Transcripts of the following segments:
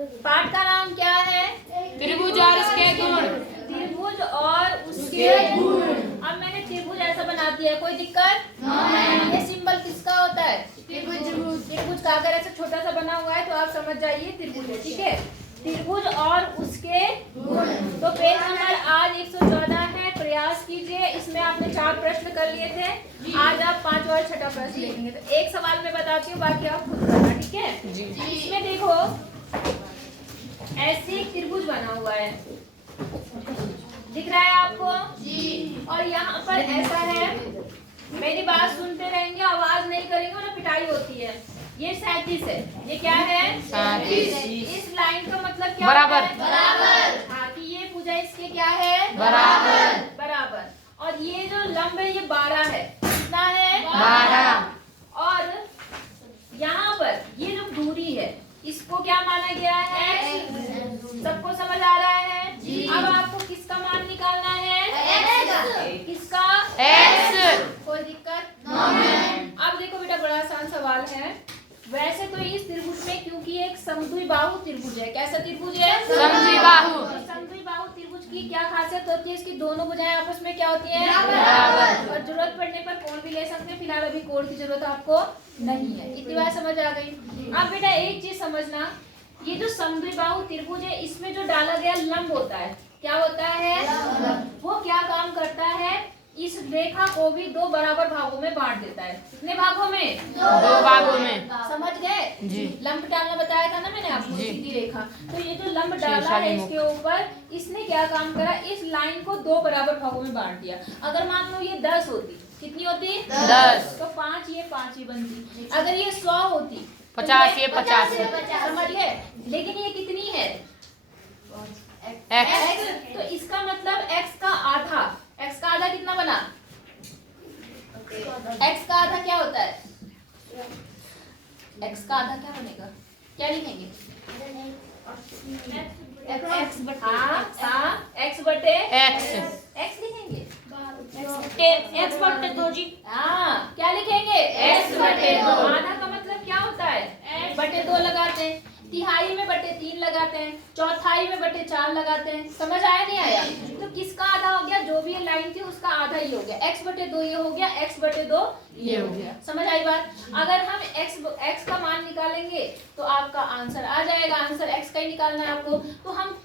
पाठ का नाम क्या है? त्रिभुज और उसके गुण। त्रिभुज और उसके गुण। अब मैंने त्रिभुज ऐसा बना दिया, कोई दिक्कत नहीं? ये सिंबल किसका होता है? त्रिभुज का। अगर ऐसा छोटा सा बना हुआ है तो आप समझ जाइए त्रिभुज है, ठीक है। त्रिभुज और उसके गुण। तो पेज नंबर आज 114 है, प्रयास कीजिए। इसमें आपने 4 प्रश्न कर लिए थे, आज आप 5 और 6 प्रश्न लिखेंगे। तो एक सवाल मैं बताती हूँ, बाकी आप खुद करना, ठीक है जी। इसमें देखो ऐसे एक त्रिभुज बना हुआ है, दिख रहा है आपको जी। और यहाँ पर ऐसा है, मेरी बात सुनते रहेंगे, आवाज नहीं करेंगे वरना पिटाई होती है। ये 37 है, ये क्या है? 37। इस लाइन का मतलब क्या बराबर है? बराबर। हाँ, कि ये भुजा इसके क्या है? बराबर। बराबर। और ये जो लंब है ये 12 है, कितना है? 12। और यहाँ पर ये जो दूरी है इसको क्या माना गया है? सबको समझ आ रहा है जी। अब आपको किसका मान निकालना है? x। किसका? x। कोई दिक्कत नहीं। अब देखो बेटा, बड़ा आसान सवाल है। वैसे तो इस त्रिभुज में, क्योंकि एक समद्विबाहु त्रिभुज है, कैसा त्रिभुज है? समद्विबाहु। समद्विबाहु त्रिभुज की क्या खासियत होती है? इसकी दोनों भुजाएं आपस में क्या होती है? बराबर। और जरूरत पड़ने पर कोण भी ले सकते हैं। फिलहाल अभी कोण की जरूरत आपको नहीं है। इतनी बात समझ आ गई? अब बेटा एक चीज समझना, ये जो समद्विबाहु त्रिभुज है इसमें जो डाला गया लंब होता है, क्या होता है? वो क्या काम करता है? इस रेखा को भी 2 बराबर भागों में बांट देता है। कितने भागों में? 2 भागों में। समझ गए जी। लंब डालना बताया था ना मैंने आपको, सीधी रेखा। तो ये जो लंब डाला है इसके ऊपर, इसने क्या काम करा? इस लाइन को 2 बराबर भागों में बांट दिया। अगर मान लो ये 10 होती, कितनी होती? 10। तो 5 ये बनती। अगर ये 100 होती 50 ये 50। समझ गए? लेकिन ये कितनी है? x। तो इसका मतलब x का आधा। x का आधा कितना बना? x का आधा क्या होता है? x का आधा क्या बनेगा? क्या लिखेंगे? x बटे x लिखेंगे। x बटे 2 जी। हाँ, क्या लिखेंगे? x बटे 2। आधा का मतलब क्या होता है? x बटे 2 लगाते हैं, तिहाई में बटे 3 लगाते हैं, चौथाई में बटे 4 लगाते हैं। समझ आया नहीं आया? तो किसका आधा हो गया? जो भी लाइन थी उसका आधा ही हो गया। x बटे 2 ये हो गया, x बटे 2 ये हो गया। समझ आई बात? अगर हम x का मान निकालेंगे तो आपका आंसर आ जाएगा। आंसर x का ही निकालना है आपको। तो हम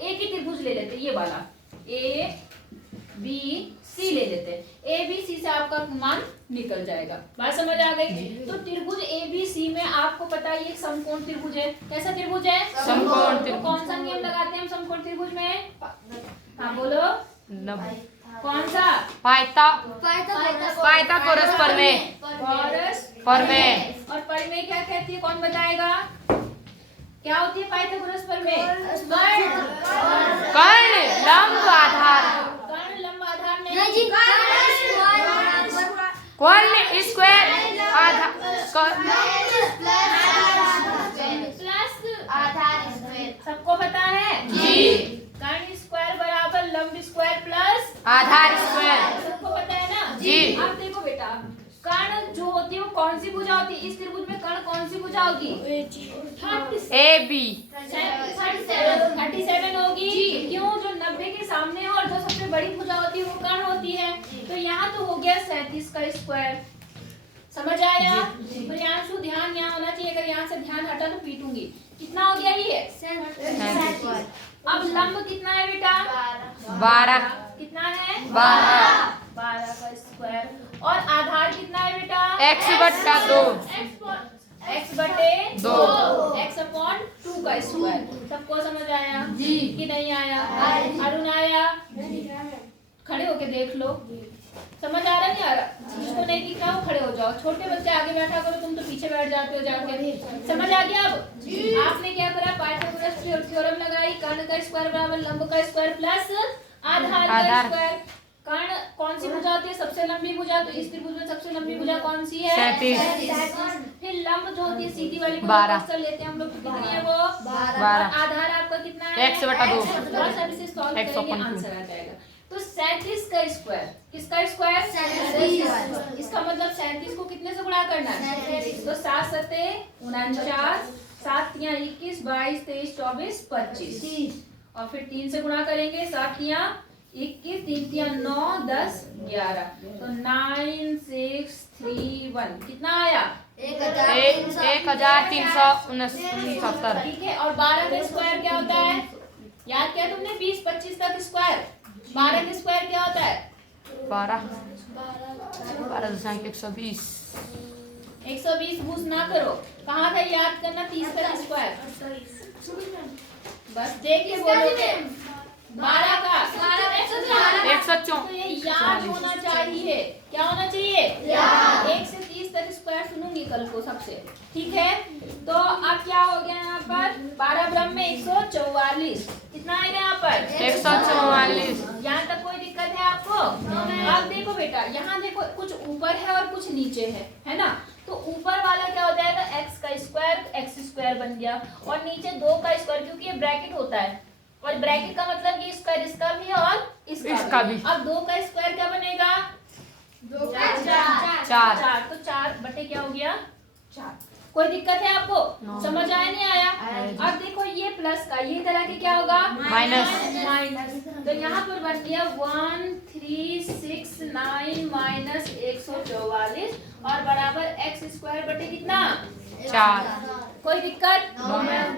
एक ही त्रिभुज ले लेते, ये वाला a b c ले लेते हैं। a b c से आपका मान निकल जाएगा। बात समझ आ गई? तो त्रिभुज a b c में आपको पता है ये एक समकोण त्रिभुज है। कैसा त्रिभुज है? समकोण त्रिभुज। तो कौन सा नियम लगाते हैं हम समकोण त्रिभुज में? हाँ बोलो, कौन सा? पाइता परस्पर में। और परिमेय क्या कहती है? कौन बताएगा? क्या होती है पाइथागोरस परिमेय? कर्ण लंब आधार। कर्ण लंब आधार नहीं, कर्ण स्क्वायर आधार प्लस सबको पता है जी। कर्ण स्क्वायर बराबर लंब स्क्वायर प्लस आधार स्क्वायर। सबको पता है ना जी। अब देखो बेटा, कर्ण जो होती है वो कौन सी भुजा होती है? इस त्रिभुज में कर्ण कौन सी भुजा होगी? ए बी 37 होगी। क्यों? जो 90 के सामने है और जो सबसे बड़ी भुजा होती है वो कर्ण होती है। तो यहाँ तो हो गया 37 का स्क्वायर। समझ आया? प्रियांशु ध्यान यहाँ होना चाहिए, अगर यहाँ से ध्यान हटा तो पीटूंगी। कितना हो गया ये? 37। अब लंब कितना है बेटा? 12। कितना है? 12 का स्क्वायर। और आधार कितना है बेटा? x बटा 2। x बटे 2 x अपॉन 2 का स्क्वायर। सबको समझ आया जी कि नहीं आया? अरुण आया? खड़े होके देख लो, समझ आ रहा नहीं आ रहा? जिसको नहीं दिख रहा वो खड़े हो जाओ। छोटे बच्चे आगे बैठा करो, तुम तो पीछे बैठ जाते हो जाके। समझ आ गया? अब आपने क्या करा? पाइथागोरस थ्योरम लगाई। कर्ण का स्क्वायर बराबर लंब का स्क्वायर प्लस आधार का स्क्वायर। कर्ण कौन सी भुजा होती है? सबसे लंबी भुजा। तो इस त्रिभुज में सबसे लंबी भुजा कौन सी है? 37। फिर लंब जो होती है सीधी वाली 12 लेते हैं हम लोग, कितनी है वो? 12। आधार आपका कितना है? x बटा 2। इसे सॉल्व करेंगे आंसर आ जाएगा। तो 37 का स्क्वायर, किसका स्क्वायर? 37। इसका मतलब 37 को कितने से गुणा करना है? तो 7 सते 49 7 तिया 21, 22, 23, 24, 25 और फिर 3 से गुणा करेंगे। 7 तिया 21, 3 तिया 9, 10, 11 तो 9, 6, 3, 1 कितना आया? 1369। ठीक है। और 12 का स्क्वायर क्या होता है? याद किया तुमने? 20, 25 तक स्क्वायर। 12 का स्क्वायर क्या होता है? 12 120 भूस ना करो। कहाँ था याद करना? 30 का स्क्वायर। बस देख के बोलोगे। 12 का 134। तो ये याद होना चाहिए। क्या होना चाहिए? 1 से 30 तक स्क्वायर सुनूंगी कल को सबसे। ठीक है। तो अब क्या हो गया यहाँ पर? 12 ब्रह्म में 144 कितना आएगा यहाँ पर? 144। यहाँ तक कोई दिक्कत है आपको? अब देखो बेटा, यहाँ देखो कुछ ऊपर है और कुछ नीचे है ना? तो ऊपर वाला क्या हो जाएगा? x का स्क्वायर x स्क्वायर बन गया और नीचे 2 का स्क्वायर, क्योंकि ये ब्रैकेट होता है और ब्रैकेट का मतलब ये स्क्वायर इसका भी है और इसका भी। अब 2 का स्क्वायर क्या बनेगा? 4 तो 4 बटे क्या हो गया? 4। कोई दिक्कत है आपको? समझ आया नहीं आया? अब देखो ये प्लस का ये तरह के क्या होगा? माइनस। तो यहाँ पर बन गया 1369 माइनस 144 और बराबर x स्क्वायर बटे कितना? 4। कोई दिक्कत?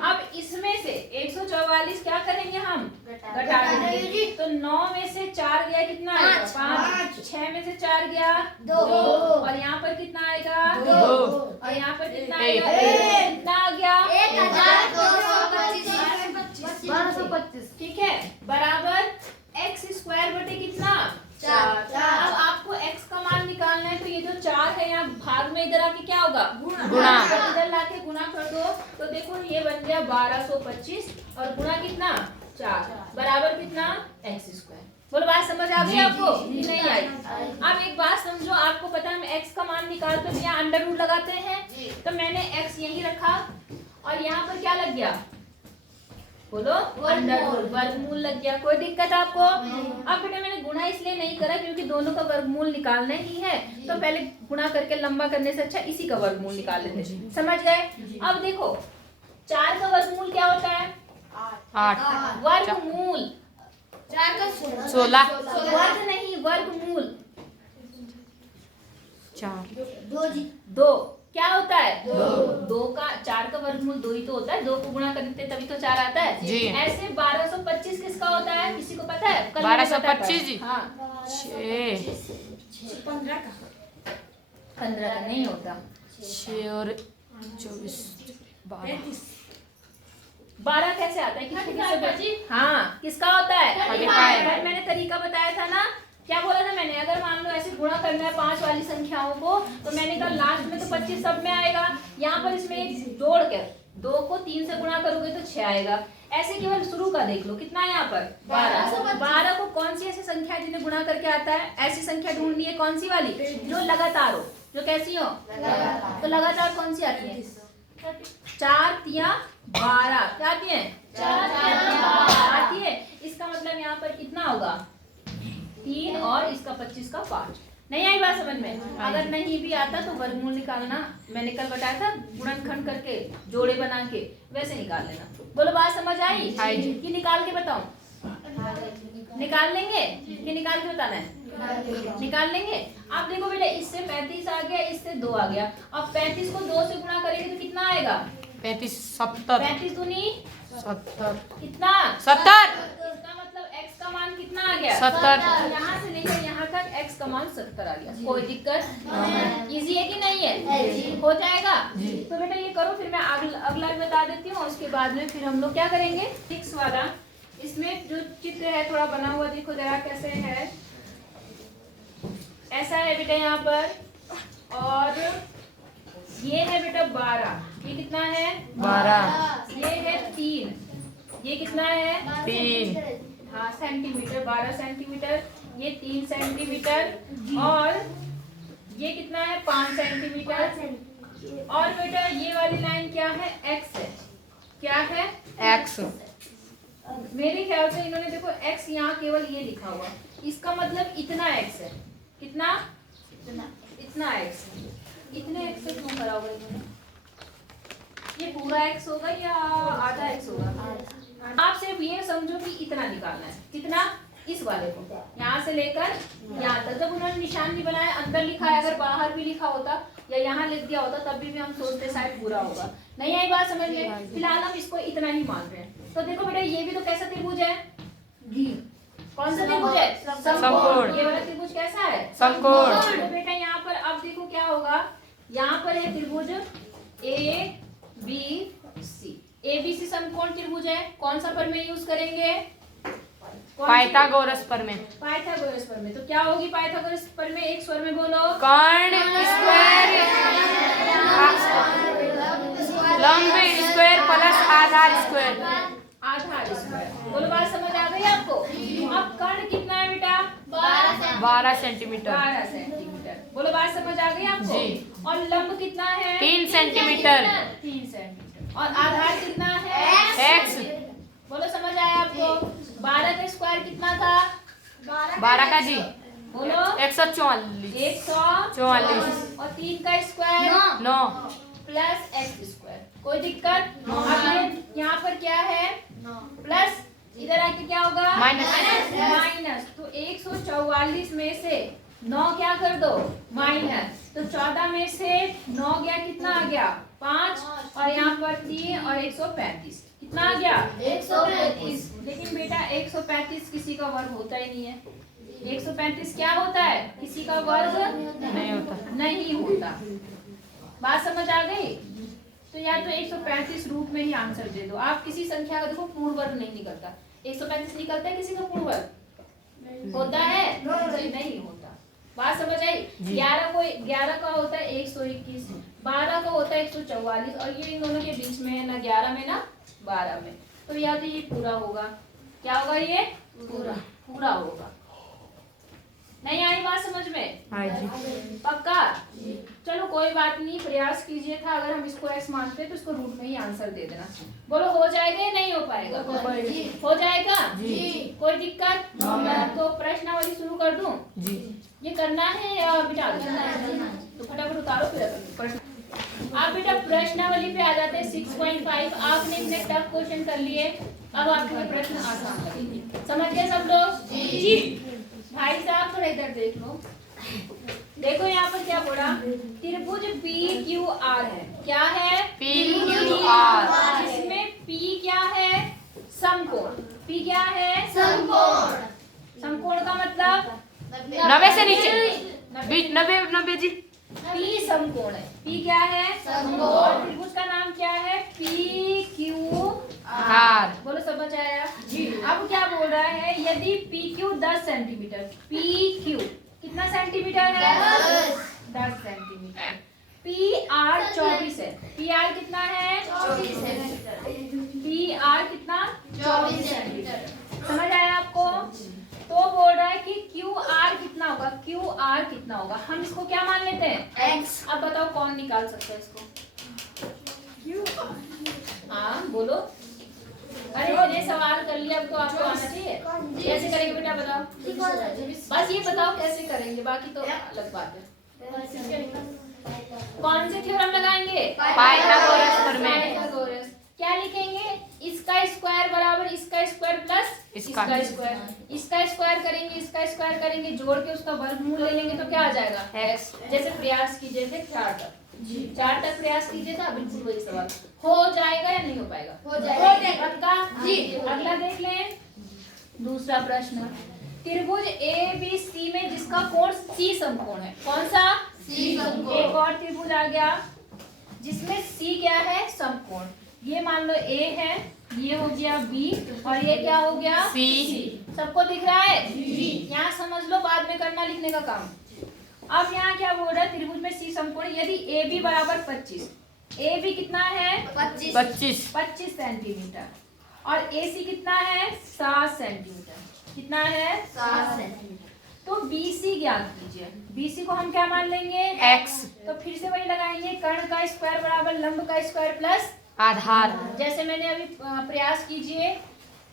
अब इसमें से 144 क्या करेंगे हम? घटा देंगे। तो 9 में से 4 गया कितना आएगा? 5। 6 में से 4 गया 2 और यहाँ पर कितना आएगा? 2 और यहाँ पर कितना आएगा? कितना आ गया? 1225। ठीक है। बराबर x स्क्वायर बटे कितना? 4। अब आपको x का मान निकालना है तो ये जो 4 है यहाँ भाग में इधर आके क्या होगा? गुणा। इधर लाके गुणा कर दो तो देखो ये बन गया 1225 और गुणा कितना? 4 बराबर कितना? x square. बोलो बात समझ आ गई आपको? नहीं आई? अब एक बात समझो, आपको पता है हम x का मान निकालते हैं यहाँ अंडर रूट लगाते हैं। तो मैंने x यही रखा और यहाँ पर क्या लग गया? बोलो अंडर रूट, वर्गमूल लग गया। कोई दिक्कत आपको? अब बेटा मैंने गुणा इसलिए नहीं करा क्योंकि दोनों का वर्गमूल निकालना ही है, तो पहले गुणा करके लंबा करने से अच्छा इसी का वर्गमूल निकाल लेते। समझ गए? अब देखो 4 का वर्गमूल क्या होता है? 8। वर्गमूल 4 का 16। वर्ग नहीं, वर्गमूल 4। 2 क्या होता है? 2 का 4 का वर्गमूल 2 ही तो होता है। 2 को गुणा करते तभी तो 4 आता है जी। ऐसे 1225 किसका होता है? किसी को पता है? 1225 जी। हाँ 15 का 15 का नहीं होता। 6 और 24 12। 12 कैसे आता है? किसी हाँ किसका होता है? कल मैंने तरीका बताया था ना। क्या बोला था मैंने? अगर मान लो ऐसे गुणा करना है 5 वाली संख्याओं को तो मैंने कहा लास्ट में तो 25 सब में आएगा। यहाँ पर इसमें एक जोड़ कर 2 को 3 से गुणा करोगे तो 6 आएगा। ऐसे केवल शुरू का देख लो कितना है यहाँ पर? 12। 12 को कौन सी ऐसी संख्या है जिन्हें गुणा करके आता है? ऐसी संख्या ढूंढनी है कौन सी वाली? जो लगातार हो, जो कैसी हो? तो लगातार कौन सी आती है? 4 तिया 12 क्या आती है? 4 आती है। इसका मतलब यहाँ पर कितना होगा? 3 और इसका 25 का 5। नहीं आई बात समझ में? अगर नहीं भी आता तो वर्गमूल निकालना मैंने कल बताया था, गुणनखंड करके जोड़े बना के वैसे निकाल लेना। बोलो बात समझ आई? कि निकाल के बताऊं? निकाल लेंगे कि निकाल के बताना है? निकाल लेंगे। अब देखो बेटा इससे 35 आ गया, इससे 2 आ गया। अब 35 को 2 से गुणा करेंगे तो कितना आएगा? 35 70। 35 दूनी 70 कितना? 70। इसका मतलब x का मान कितना आ गया? 70। यहाँ से लेकर यहाँ तक x का मान 70 आ गया। कोई दिक्कत? इजी है कि नहीं है? हो जाएगा? तो बेटा ये करो, फिर मैं अगला भी बता देती हूँ। उसके बाद में फिर हम लोग क्या करेंगे? 6 वाला। इसमें जो चित्र है थोड़ा बना हुआ देखो जरा कैसे है। ऐसा है बेटा यहाँ पर और ये है बेटा 12। ये कितना है? 12। ये है 3। ये कितना है? 3। हाँ सेंटीमीटर, 12 सेंटीमीटर। ये 3 सेंटीमीटर और ये कितना है? 5 सेंटीमीटर। और बेटा ये वाली लाइन क्या है? x है। क्या है? x। मेरे ख्याल से इन्होंने देखो x यहाँ केवल ये लिखा हुआ, इसका मतलब इतना x है। कितना? इतना x। इतने x से क्यों करा होगा इन्होंने? ये पूरा x होगा या आधा x होगा? आप सिर्फ ये समझो कि इतना निकालना है। कितना? इस वाले को यहाँ से लेकर यहाँ तक। जब उन्होंने निशान नहीं बनाया, अंदर लिखा है, अगर बाहर भी लिखा होता या यहाँ लिख दिया होता तब भी हम सोचते शायद पूरा होगा। नहीं आई बात समझ में? फिलहाल हम इसको इतना ही मान रहे हैं। तो देखो बेटा, ये भी तो कैसा त्रिभुज है? कौन सा त्रिभुज है? समकोण। ये वाला त्रिभुज कैसा है? समकोण। तो बेटा यहाँ पर अब देखो क्या होगा। यहाँ पर है त्रिभुज A B C. A B C समकोण त्रिभुज है। कौन सा प्रमेय यूज करेंगे? पाइथागोरस प्रमेय। पाइथागोरस प्रमेय। तो क्या होगी पाइथागोरस प्रमेय? एक स्वर में बोलो। कर्ण स्क्वायर लंब स्क्वायर प्लस आधार स्क्वायर। आधार स्क्वायर। बोलो, बात समझ आ गई आपको? अब कर्ण कितना है बेटा? 12 सेंटीमीटर। 12 सेंटीमीटर। बोलो, बात समझ आ गई आपको? जी। और लंब कितना है? 3 सेंटीमीटर। 3 सेंटीमीटर। और आधार कितना है? x। बोलो, समझ आया आपको? 12 का स्क्वायर कितना था? 12 का जी बोलो। 144। 144। और 3 का स्क्वायर 9 प्लस एक्स स्क्वायर। कोई दिक्कत? अब यहाँ पर क्या है? प्लस, इधर आके क्या होगा? माइनस। तो 144 में से 9 क्या कर दो? माइनस। तो 14 में से 9 गया, कितना आ गया? 5। और यहाँ पर 3 और 135 कितना आ गया? 135। लेकिन बेटा 135 किसी का वर्ग होता ही नहीं है। 135 क्या होता है? किसी का वर्ग नहीं होता। नहीं होता। बात समझ आ गई? तो या तो 135 रूप में ही आंसर दे दो। आप किसी संख्या का देखो पूर्ण वर्ग नहीं निकलता। 135 निकलता है किसी का पूर्ण वर्ग? होता है? नहीं होता। बात समझ आई? 11 का होता है 121, 12 का होता है 144 और ये इन दोनों के बीच में है, ना 11 में ना 12 में। तो या तो ये पूरा होगा। क्या होगा? ये पूरा होगा। नहीं आई बात समझ में? हाँ जी। पक्का? चलो कोई बात नहीं, प्रयास कीजिए था। अगर हम इसको x मानते हैं तो इसको रूट में ही आंसर दे देना। बोलो, हो जाएगा या नहीं हो पाएगा? हो जाएगा जी। कोई दिक्कत? तो प्रश्नावली शुरू कर दूं जी। ये करना है या बिठा दूं? तो फटाफट उतारो फिर। आप बेटा प्रश्नावली पे आ जाते हैं 6.5। आपने इतने टफ क्वेश्चन कर लिए, अब आपके लिए प्रश्न आसान लगेंगे। समझ गए सब लोग? जी। भाई साहब थोड़ा इधर देख लो। देखो यहाँ पर क्या बोला? त्रिभुज PQR है। क्या है? PQR। जिसमें P क्या है? समकोण। P क्या है? समकोण। समकोण का मतलब 90 से नीचे 90 जी। P समकोण है। P क्या है? समकोण। त्रिभुज का नाम क्या है? PQR। बोलो, समझ आया? जी। अब क्या बोल रहा है? यदि PQ 10 सेंटीमीटर, PQ कितना सेंटीमीटर है? 10 सेंटीमीटर। PR 24 है। PR कितना है? 24 सेंटीमीटर। PR कितना? 24 सेंटीमीटर। समझ आया आपको? तो बोल रहा है कि QR कितना होगा? QR कितना होगा? हम इसको क्या मान लेते हैं? X। अब बताओ कौन निकाल सकता है इसको? हाँ बोलो। अरे मैंने सवाल कर लिया, अब तो आपको आना चाहिए। कैसे करेंगे बेटा बताओ? बस ये बताओ कैसे करेंगे, बाकी तो अलग बात है। कौन से थ्योरम लगाएंगे? पाइथागोरस प्रमेय। पाइथागोरस। क्या लिखेंगे? इसका स्क्वायर बराबर इसका स्क्वायर प्लस इसका स्क्वायर। इसका स्क्वायर करेंगे, इसका स्क्वायर करेंगे, जोड़ के उसका वर्गमूल ले लेंगे तो क्या आ जाएगा? x। जैसे प्रयास कीजिए थे 4 तक। 4 तक प्रयास कीजिए था, बिल्कुल वही सवाल। हो जाएगा या नहीं हो पाएगा? हो जाएगा। पक्का? जी। अगला देख लें, दूसरा प्रश्न। त्रिभुज ABC में जिसका कोण C समकोण है। कौन सा? C समकोण। एक और त्रिभुज आ गया जिसमें C क्या है? समकोण। ये मान लो A है, ये हो गया B और ये क्या हो गया? C। सबको दिख रहा है? जी। यहाँ समझ लो, बाद में करना लिखने का काम। अब यहाँ क्या बोल रहा है? त्रिभुज में C समकोण यदि AB बराबर 25, AB कितना है? 25 सेंटीमीटर और AC कितना है? 7 सेंटीमीटर। कितना है? 7 सेंटीमीटर। तो BC ज्ञात कीजिए। BC को हम क्या मान लेंगे? x। तो फिर से वही लगाएंगे, कर्ण का स्क्वायर बराबर लंब का स्क्वायर प्लस आधार। जैसे मैंने अभी प्रयास कीजिए,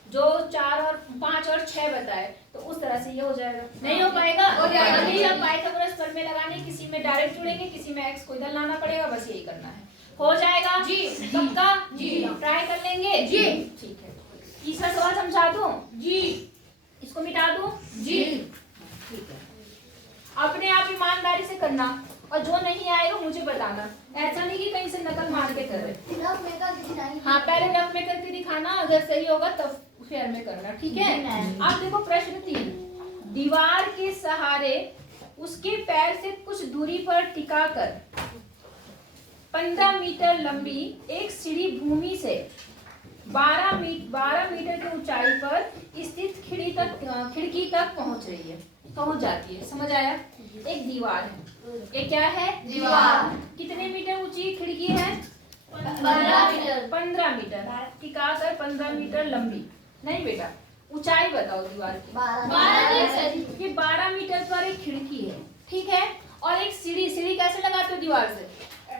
जो 4 और 5 और 6 बताए, तो उस तरह से ये हो जाएगा। नहीं हो पाएगा? हो जाएगा। पाइथागोरस प्रमेय लगाने, किसी में डायरेक्ट जुड़ेंगे, किसी में x को इधर लाना पड़ेगा, बस यही करना है। हो जाएगा जी। पक्का जी। ट्राई कर लेंगे जी। ठीक है। तीसरा सवाल समझा दूं, जी। इसको मिटा दूं, जी। ठीक है। अपने आप ईमानदारी से करना और जो नहीं आएगा मुझे बताना, ऐसा नहीं कि कहीं से नकल मार के कर रहे। हाँ पहले रफ में करके दिखाना, अगर सही होगा तब फेयर में करना, ठीक है। अब देखो प्रश्न 3, दीवार के सहारे उसके पैर से कुछ दूरी पर टिकाकर 15 मीटर लंबी एक सीढ़ी भूमि से 12 मीटर की ऊंचाई पर स्थित खिड़की तक पहुंच जाती है। समझ आया? एक दीवार है, एक क्या है? दीवार। कितने मीटर ऊंची खिड़की है? 15 मीटर। 15 मीटर टिकाकर 15 मीटर लंबी। नहीं बेटा, ऊंचाई बताओ दीवार की। 12 मीटर। ये 12 मीटर पर एक खिड़की है, ठीक है। और एक सीढ़ी कैसे लगाते हो दीवार से?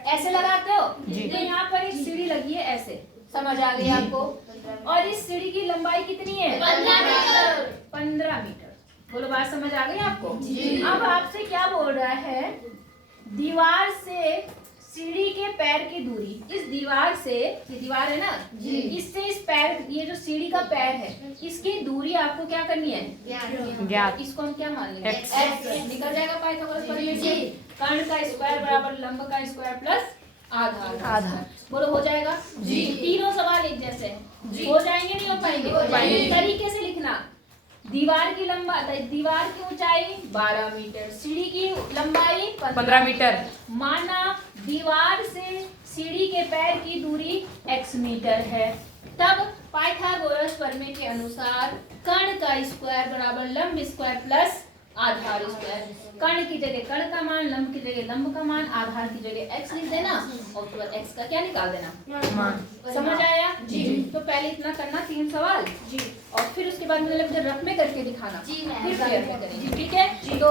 ऐसे लगाते हो। तो यहाँ पर एक सीढ़ी लगी है ऐसे, समझ आ गई आपको? और इस सीढ़ी की लंबाई कितनी है? 15 मीटर। 15 मीटर। बोलो, बात समझ आ गई आपको? जी। अब आपसे क्या बोल रहा है, दीवार से सीढ़ी के पैर की दूरी, इस दीवार से, ये दीवार है ना जी। इससे इस पैर, ये जो सीढ़ी का पैर है, इसकी दूरी आपको क्या करनी है? ज्ञात। इसको हम क्या मान लेंगे? X। निकल जाएगा पाइथागोरस प्रमेय से। कर्ण का स्क्वायर बराबर लंब का स्क्वायर प्लस आधार। बोलो हो जाएगा? जी। तीनों सवाल एक जैसे हैं। जी। हो जाएंगे नहीं हो पाएंगे? हो जाएंगे। तरीके से लिखना, दीवार की लंबाई, दीवार की ऊंचाई 12 मीटर, सीढ़ी की लंबाई 15 मीटर। माना दीवार से सीढ़ी के पैर की दूरी x मीटर है, तब पाइथागोरस प्रमेय के अनुसार कर्ण का स्क्वायर बराबर लंब स्क्वायर प्लस आधार स्क्वायर। कर्ण की जगह कर्ण का मान, लंब की जगह लंब का मान, आधार की जगह x लिख देना और उसके बाद x का क्या निकाल देना। समझ आया? जी। तो पहले इतना करना, 3 सवाल जी, और फिर उसके बाद मुझे रफ में करके दिखाना, जी मैम। फिर फेयर में करेंगे, ठीक है? तो